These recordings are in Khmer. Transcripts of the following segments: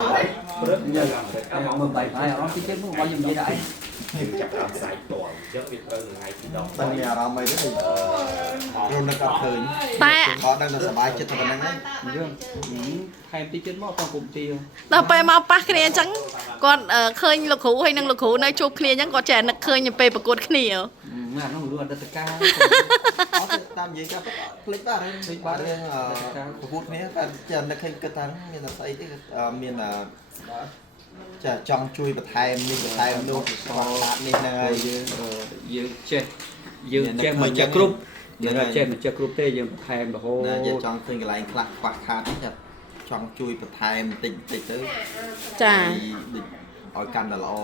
mười bảy ai ở cái chết bao nhiêu vậy đại chặt làm sai toàn rất việc hơn ngày thì đó តែមានអារម្មណ៍អីទេរនឹកអត់ឃើញ តែ គាត់ដឹងតែសប្បាយចិត្តតែប៉ុណ្្នឹង dương hai tí chết mất con cũng tiêu ដល់ពេលមកប៉ះគ្នាអញ្ចឹងគាត់ឃើញលោកគ្រូហើយនឹងលោកគ្រូនៅជួបគ្នាអញ្ចឹងគាត់ចេះនឹកឃើញពេលប្រកួតគ្នា ngà nó luôn là tất cả អត់តាមនិយាយការភ្លេចបាទភ្លេចបាទរឿងប្រកួតគ្នាតែចានឹកឃើញគិតថាមានតែស្អីទេមានចាចង់ជួយបន្ថែមនេះបន្ថែមនោះស្គាល់ឡាតនេះហ្នឹងហើយ dương chết mà chết group dương là chết mà chết group tê dương thèm là hô ណាយើងចង់ឃើញកន្លែងខ្លះខ្វះខាតនេះចាចង់ជួយបន្ថែមតិចតិចទៅ ចា ឲ្យកាន់តែល្អ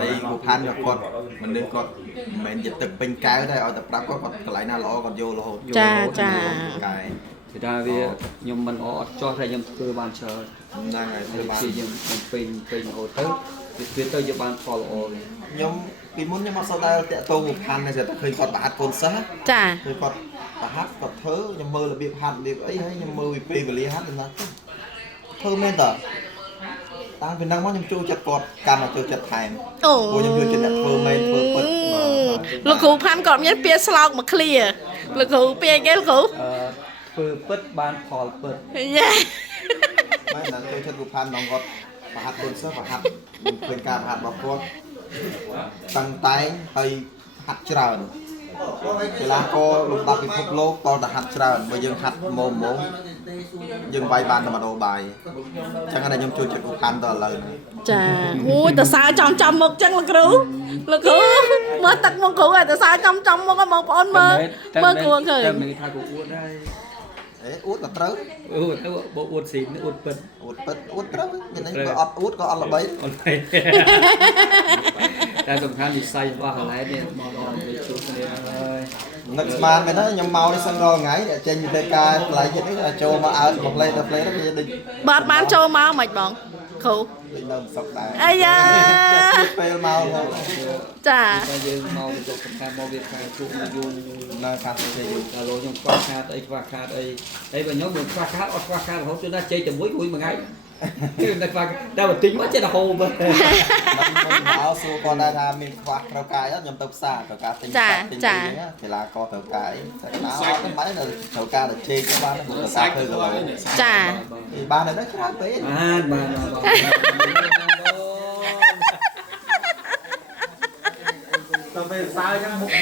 ហើយគូផាន់គាត់មនុស្សគាត់មិនមែនជាទឹកពេញកែវដែរឲ្យតែប្រាប់គាត់កន្លែងណាល្អគាត់យករហូត ចាចា កែ thì ra vì nhưng mình ở cho ra nhưng cơ bản chờ ហ្នឹងហើយធ្វើបាន thì nhưng mình pin ô tới thì phía tới cho ban follow ខ្ញុំពីមុនខ្ញុំអត់សូវដែលតាក់ទងគូផាន់ទេតែឃើញគាត់ប្រហាត់កូនសិស្ស ចា គឺគាត់ប្រហាត់គាត់ធ្វើខ្ញុំមើលរបៀបហាត់របៀបអីហើយខ្ញុំមើលពីពេលវេលាហាត់ខ្ញុំថាធ្វើមែនតើតាំងពីហ្នឹងមកខ្ញុំចូលចិត្តគាត់កាន់មកចូលចិត្តថែម អូ ព្រោះខ្ញុំចូលចិត្តអ្នកធ្វើមែនធ្វើពិត លោកគ្រូផាន់គាត់មានពាក្យស្លោកមកឃ្លាលោកគ្រូពាក្យគេលោកគ្រូ phơi bứt ban phò bứt យ៉ា មែនតែចូលចិត្តគូផាន់ដល់គាត់ប្រហាត់កូនសិស្សប្រហាត់ខ្ញុំឃើញការប្រហាត់របស់គាត់តាំងតែងហើយហាត់ច្រើនកីឡាករលំដាប់ពិភពលោកតតែហាត់ច្រើនបើយើងហាត់ម៉មយើងវាយបានតែម្ដងបាយអញ្ចឹងតែខ្ញុំចូលចិត្តគូផាន់តឥឡូវនេះ ចាអូយតសើចំមុខចឹងលោកគ្រូមើលទឹកមុខគ្រូឲ្យតសើចំមុខឲ្យបងប្អូនមើលគ្រូឃើញ តែmình thay của uất đây អេអួតក៏ត្រូវ uất thấy bộ uất xịn uất bứt អួតពិតអួតត្រូវមានអីក៏អត់អួតក៏អត់ល្បី còn nàyតែសំខាន់វិស័យរបស់កន្លែងនេះមកដល់វាជួបគ្នាហើយ នឹកស្មានមែនទេខ្ញុំមកនេះសឹងរាល់ថ្ងៃតែចេញពីការកន្លែងចិត្តនេះចូលមកអើមកលេទៅផ្លេទៅវាដូច បើអត់បានចូលមកមិនបងគ្រូ ដូចនៅសុកដែរ អាយ៉ា ពេលមក ចា តែយើងមកទៅសំខាន់មកវាខាងជួបយូរ នៅខាងទៅយូរ ដល់លោកខ្ញុំខ្វះខាតអីខ្វះខាតអីហើយបើខ្ញុំមិនខ្វះខាតអត់ខ្វះខាតរហូតដល់ជ័យជាមួយមួយថ្ងៃគឺតែខ្វះតែបន្តិចមកចេះតែហូប មកសួរគាត់ថាមានខ្វះត្រូវការអត់ខ្ញុំទៅផ្សារត្រូវការទិញកីឡាករត្រូវការអីតែណាអត់មិនបានត្រូវការតែជេកបានត្រូវការធ្វើកន្លែង ចា បានតែក្រៅពេក បានទៅពេលផ្សារអញ្ចឹង